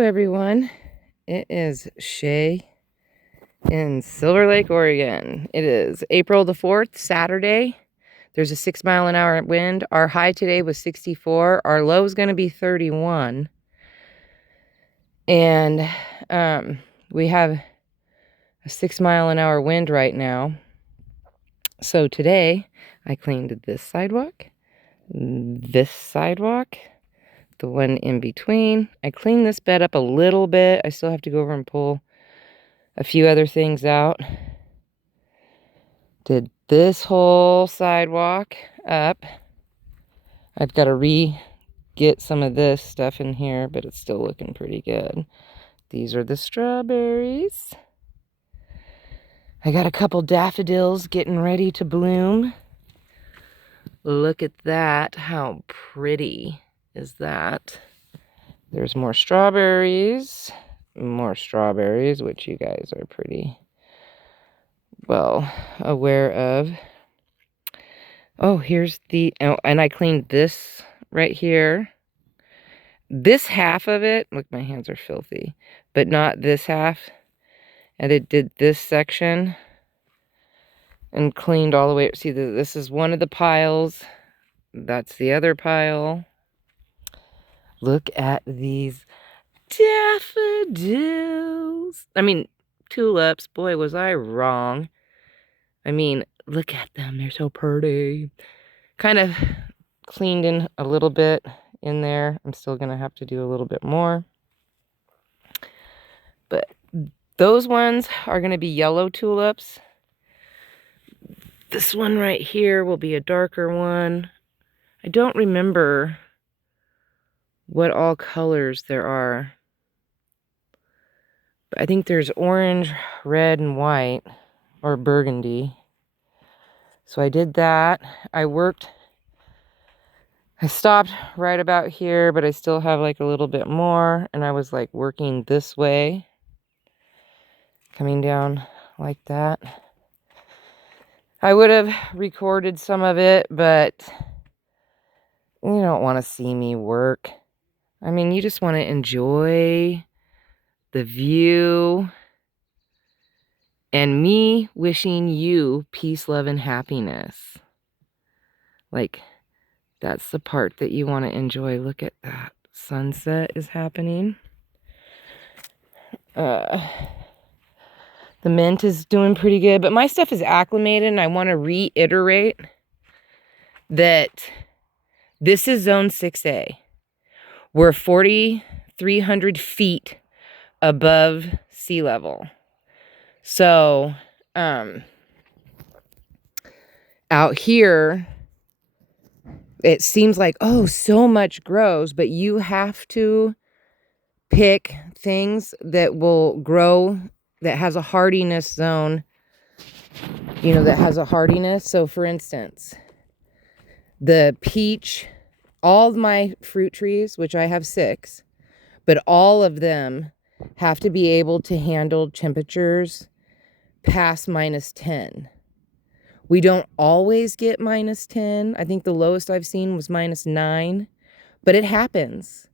everyone. It is Shay in Silver Lake, Oregon. It is April the 4th, Saturday. There's a 6-mile-an-hour wind. Our high today was 64. Our low is going to be 31. And we have a 6-mile-an-hour wind right now. So today I cleaned this sidewalk, the one in between. I cleaned this bed up a little bit. I still have to go over and pull a few other things out. Did this whole sidewalk up. I've got to get some of this stuff in here, but it's still looking pretty good. These are the strawberries. I got a couple daffodils getting ready to bloom. Look at that. How pretty is that? There's more strawberries, which you guys are pretty well aware of. Oh, here's the, oh, and I cleaned this right here. This half of it, look, my hands are filthy, but not this half. And it did this section and cleaned all the way. See, this is one of the piles. That's the other pile. Look at these daffodils. I mean, tulips. Boy, was I wrong. I mean, look at them. They're so pretty. Kind of cleaned in a little bit in there. I'm still going to have to do a little bit more. But those ones are going to be yellow tulips. This one right here will be a darker one. I don't remember what all colors there are. But I think there's orange, red, and white, or burgundy. So I did that. I stopped right about here, but I still have like a little bit more. And I was like working this way, coming down like that. I would have recorded some of it, but you don't want to see me work. I mean, you just want to enjoy the view and me wishing you peace, love, and happiness. Like, that's the part that you want to enjoy. Look at that. Sunset is happening. The mint is doing pretty good, but my stuff is acclimated, and I want to reiterate that this is zone 6A. We're 4,300 feet above sea level. So, out here, it seems like, oh, so much grows, but you have to pick things that will grow, that has a hardiness zone, you know, that has a hardiness. So, for instance, the peach, all of my fruit trees, which I have 6, but all of them have to be able to handle temperatures past -10. We don't always get -10. I think the lowest I've seen was -9, but it happens.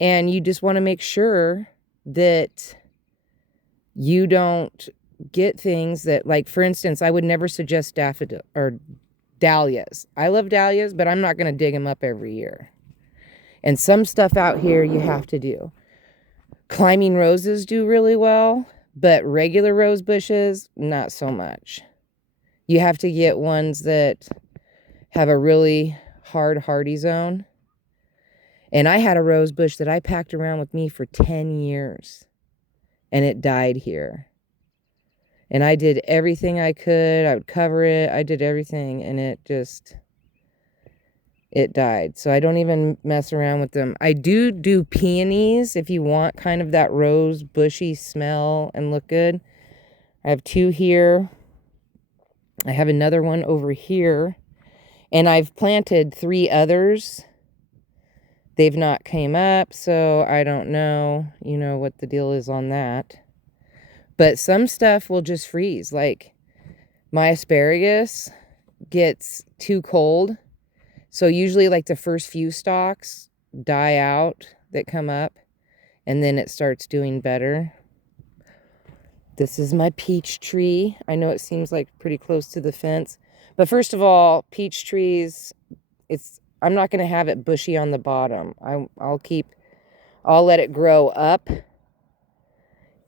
And you just want to make sure that you don't get things that, like, for instance, I would never suggest daffodil or dahlias. I love dahlias, but I'm not going to dig them up every year. And some stuff out here you have to do. Climbing roses do really well, but regular rose bushes, not so much. You have to get ones that have a really hard, hardy zone. And I had a rose bush that I packed around with me for 10 years. And it died here. And I did everything I could. I would cover it. I did everything. And it died. So I don't even mess around with them. I do peonies if you want kind of that rose bushy smell and look good. I have 2 here. I have another one over here. And I've planted 3 others. They've not came up, so I don't know, you know, what the deal is on that. But some stuff will just freeze. Like my asparagus gets too cold. So usually like the first few stalks die out that come up. and then it starts doing better. This is my peach tree. I know it seems like pretty close to the fence, but first of all, peach trees, I'm not going to have it bushy on the bottom. I'll let it grow up,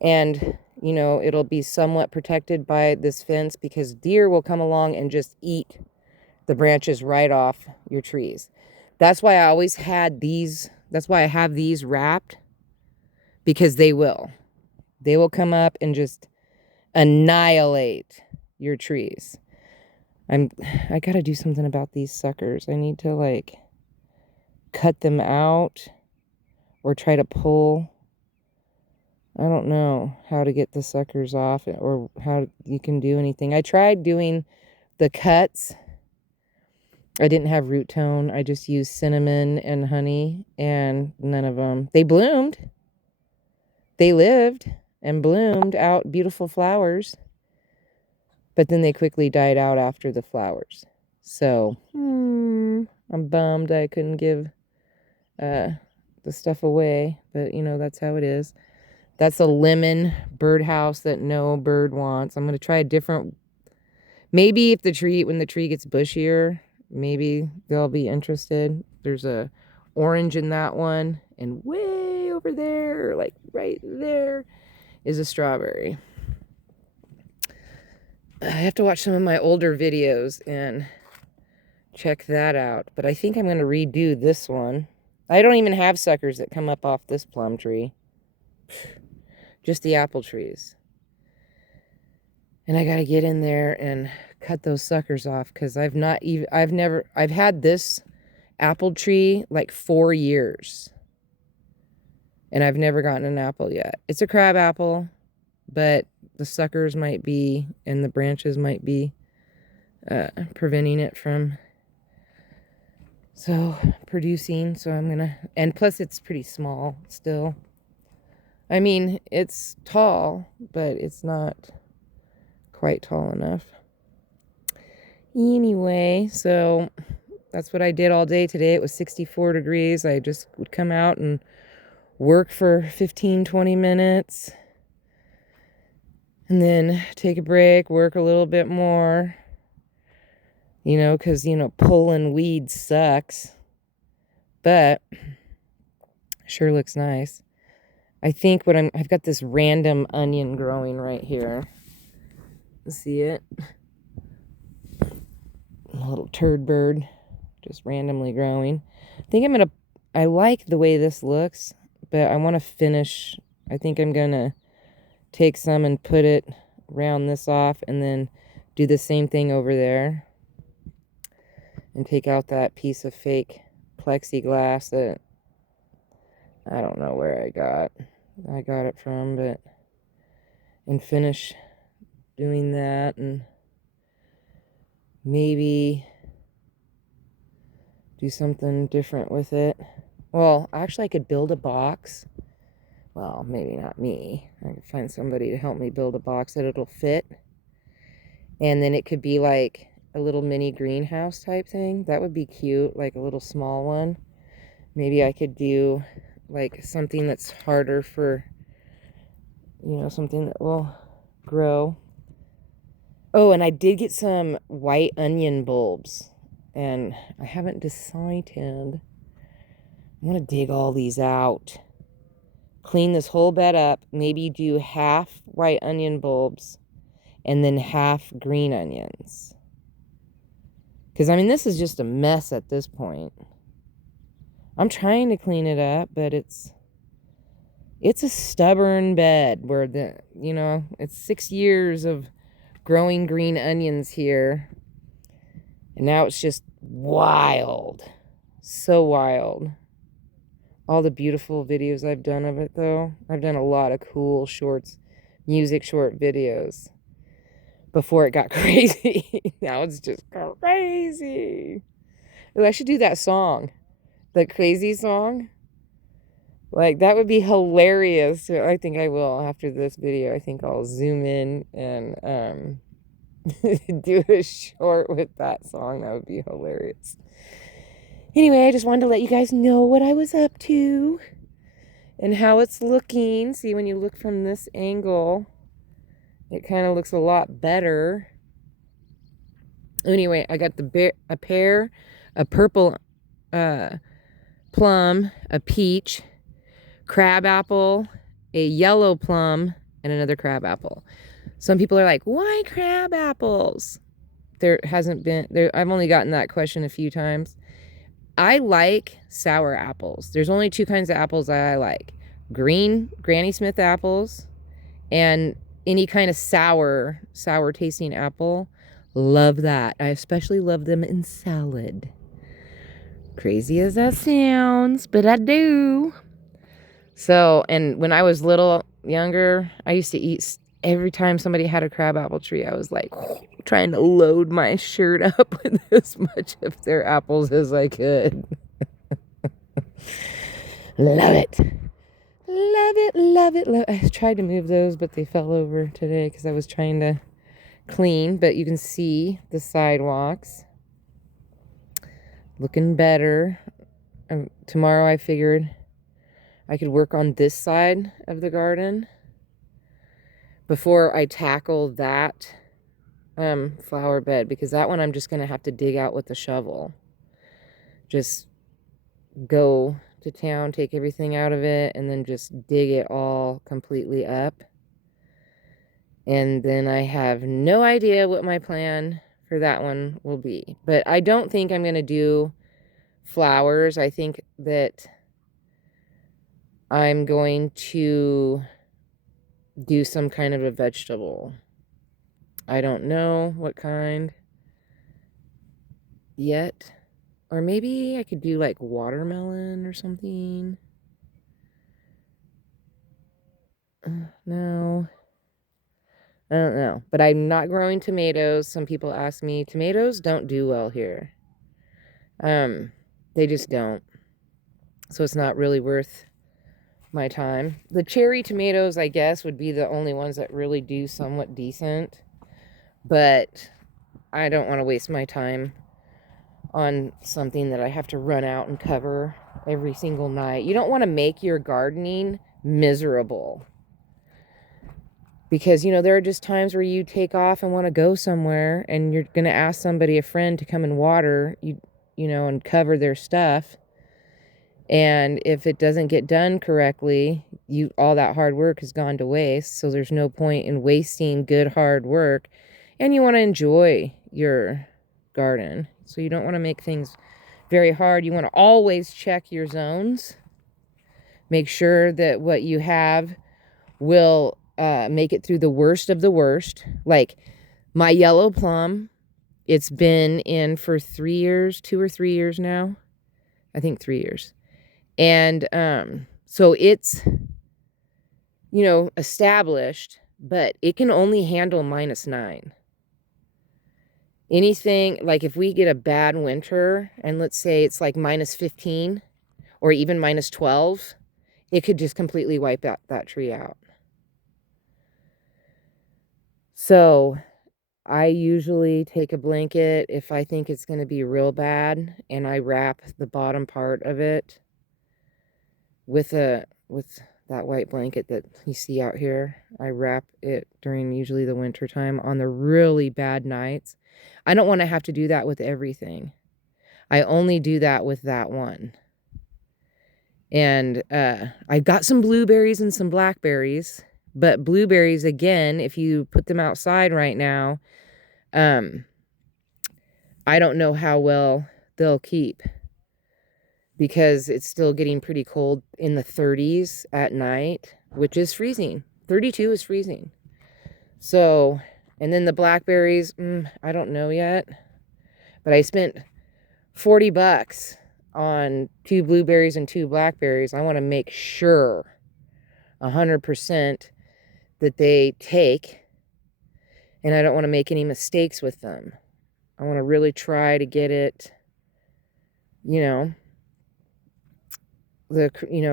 and you know, it'll be somewhat protected by this fence because deer will come along and just eat the branches right off your trees. That's why I always had these. That's why I have these wrapped, because they will come up and just annihilate your trees. I gotta do something about these suckers. I need to like cut them out or try to pull. I don't know how to get the suckers off or how you can do anything. I tried doing the cuts. I didn't have root tone. I just used cinnamon and honey, and none of them. They bloomed. They lived and bloomed out beautiful flowers, but then they quickly died out after the flowers. So, I'm bummed I couldn't give the stuff away, but you know, that's how it is. That's a lemon birdhouse that no bird wants. I'm going to try a different, maybe when the tree gets bushier, maybe they'll be interested. There's a orange in that one, and way over there, like right there, is a strawberry. I have to watch some of my older videos and check that out, but I think I'm going to redo this one. I don't even have suckers that come up off this plum tree. Just the apple trees. And I got to get in there and cut those suckers off, because I've had this apple tree like 4 years. And I've never gotten an apple yet. It's a crab apple, but the suckers might be, and the branches might be preventing it from producing. So I'm going to, and plus it's pretty small still. I mean, it's tall, but it's not quite tall enough. Anyway, so that's what I did all day today. It was 64 degrees. I just would come out and work for 15-20 minutes, and then take a break, work a little bit more, you know, because, you know, pulling weeds sucks, but sure looks nice. I think I've got this random onion growing right here. See it? A little turd bird just randomly growing. I like the way this looks, but I want to finish. I think I'm going to take some and round this off, and then do the same thing over there. And take out that piece of fake plexiglass that I don't know where I got it from, and finish doing that, and maybe do something different with it. Well, actually I could build a box. Well, maybe not me. I could find somebody to help me build a box that it'll fit. And then it could be like a little mini greenhouse type thing. That would be cute, like a little small one. Maybe I could do like something that's harder for, you know, something that will grow. Oh, and I did get some white onion bulbs, and I haven't decided. I'm going to dig all these out, clean this whole bed up, maybe do half white onion bulbs and then half green onions. Because, I mean, this is just a mess at this point. I'm trying to clean it up, but it's a stubborn bed where it's 6 years of growing green onions here. And now it's just wild. So wild. All the beautiful videos I've done of it, though. I've done a lot of cool music short videos before it got crazy. Now it's just crazy. Ooh, I should do that song. The crazy song. Like, that would be hilarious. I think I will after this video. I think I'll zoom in and do a short with that song. That would be hilarious. Anyway, I just wanted to let you guys know what I was up to. and how it's looking. See, when you look from this angle, it kind of looks a lot better. Anyway, I got a pear, a purple plum, a peach, crab apple, a yellow plum, and another crab apple. Some people are like, why crab apples? There hasn't been, I've only gotten that question a few times. I like sour apples. There's only two kinds of apples that I like. Green Granny Smith apples and any kind of sour tasting apple. Love that. I especially love them in salad. Crazy as that sounds, but I do. So, and when I was younger, I used to eat every time somebody had a crab apple tree. I was like trying to load my shirt up with as much of their apples as I could. Love it. Love it, love it, love it. I tried to move those, but they fell over today because I was trying to clean. But you can see the sidewalks looking better. Tomorrow I figured I could work on this side of the garden before I tackle that flower bed, because that one I'm just going to have to dig out with a shovel. Just go to town, take everything out of it, and then just dig it all completely up. And then I have no idea what my plan for that one will be. But I don't think I'm going to do flowers. I think that I'm going to do some kind of a vegetable. I don't know what kind yet. Or maybe I could do like watermelon or something. No. I don't know. But I'm not growing tomatoes. Some people ask me, tomatoes don't do well here. They just don't. So it's not really worth my time. The cherry tomatoes, I guess, would be the only ones that really do somewhat decent. But I don't want to waste my time on something that I have to run out and cover every single night. You don't want to make your gardening miserable. Because, you know, there are just times where you take off and want to go somewhere and you're going to ask somebody, a friend, to come and water, you know, and cover their stuff. And if it doesn't get done correctly, all that hard work has gone to waste. So there's no point in wasting good hard work. And you want to enjoy your garden. So you don't want to make things very hard. You want to always check your zones. Make sure that what you have will make it through the worst of the worst. Like my yellow plum, it's been in for 3 years, 2 or 3 years now. I think 3 years. And so it's, you know, established, but it can only handle -9. Anything, like if we get a bad winter, and let's say it's like -15 or even -12, it could just completely wipe that tree out. So I usually take a blanket if I think it's going to be real bad, and I wrap the bottom part of it with that white blanket that you see out here. I wrap it during usually the winter time on the really bad nights. I don't want to have to do that with everything. I only do that with that one. And I got some blueberries and some blackberries, but blueberries, again, if you put them outside right now, I don't know how well they'll keep, because it's still getting pretty cold, in the 30s at night, which is freezing. 32 is freezing. So, and then the blackberries, I don't know yet, but I spent $40 on 2 blueberries and 2 blackberries. I want to make sure 100% that they take, and I don't want to make any mistakes with them. I want to really try to get it, you know,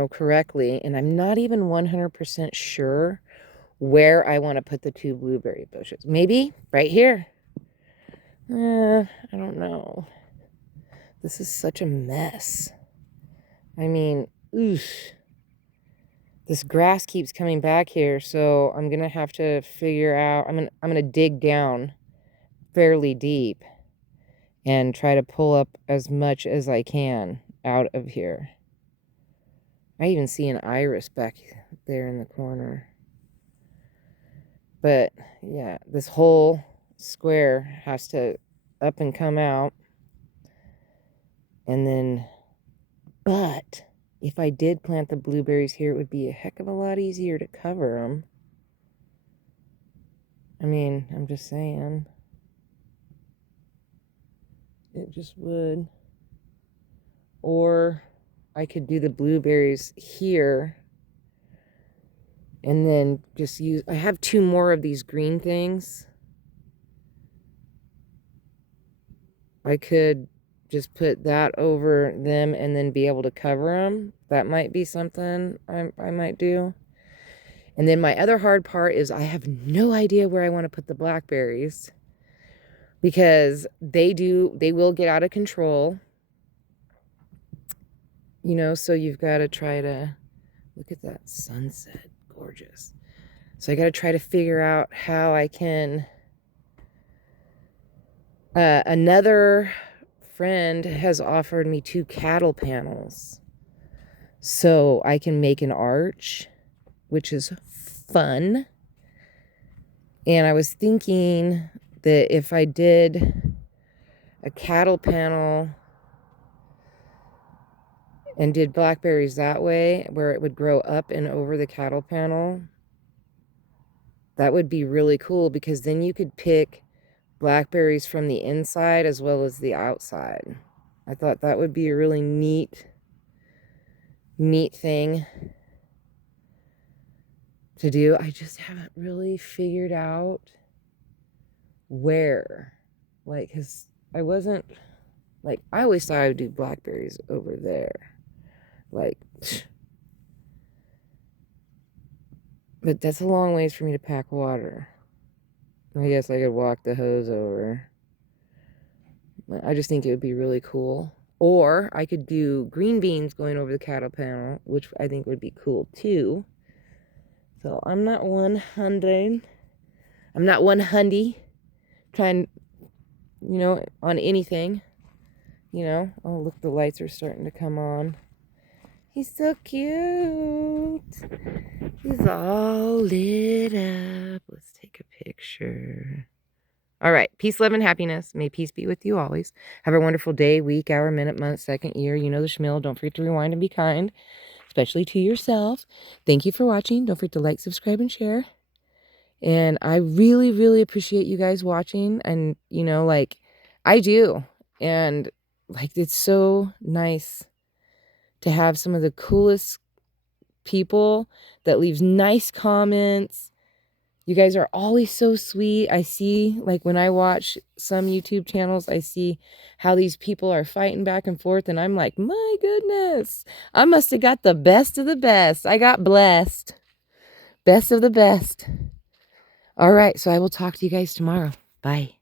correctly. And I'm not even 100% sure where I want to put the 2 blueberry bushes. Maybe right here. I don't know. This is such a mess. I mean, oof. This grass keeps coming back here, so I'm gonna have to figure out, I'm gonna dig down fairly deep and try to pull up as much as I can out of here. I even see an iris back there in the corner. But yeah, this whole square has to up and come out. And then, but if I did plant the blueberries here, it would be a heck of a lot easier to cover them. I mean, I'm just saying. It just would. Or I could do the blueberries here and then just use, I have 2 more of these green things. I could just put that over them and then be able to cover them. That might be something I might do. And then my other hard part is I have no idea where I want to put the blackberries, because they will get out of control. You know, so you've got to try to look at that sunset. Gorgeous. So I got to try to figure out how I can. Another friend has offered me 2 cattle panels so I can make an arch, which is fun. And I was thinking that if I did a cattle panel and did blackberries that way, where it would grow up and over the cattle panel, that would be really cool, because then you could pick blackberries from the inside as well as the outside. I thought that would be a really neat thing to do. I just haven't really figured out where. Like, because I wasn't, like, I always thought I would do blackberries over there. Like, but that's a long ways for me to pack water. I guess I could walk the hose over. I just think it would be really cool. Or I could do green beans going over the cattle panel, which I think would be cool too. So I'm not 100. I'm not 100 trying, you know, on anything. You know, oh, look, the lights are starting to come on. He's so cute. He's all lit up. Let's take a picture. All right. Peace, love, and happiness. May peace be with you always. Have a wonderful day, week, hour, minute, month, second, year. You know the schmill. Don't forget to rewind and be kind, especially to yourself. Thank you for watching. Don't forget to like, subscribe, and share. And I really, really appreciate you guys watching. And, you know, like, I do. And, like, it's so nice to have some of the coolest people that leaves nice comments. You guys are always so sweet. I see, like, when I watch some YouTube channels, I see how these people are fighting back and forth. And I'm like, my goodness, I must have got the best of the best. I got blessed. Best of the best. All right. So I will talk to you guys tomorrow. Bye.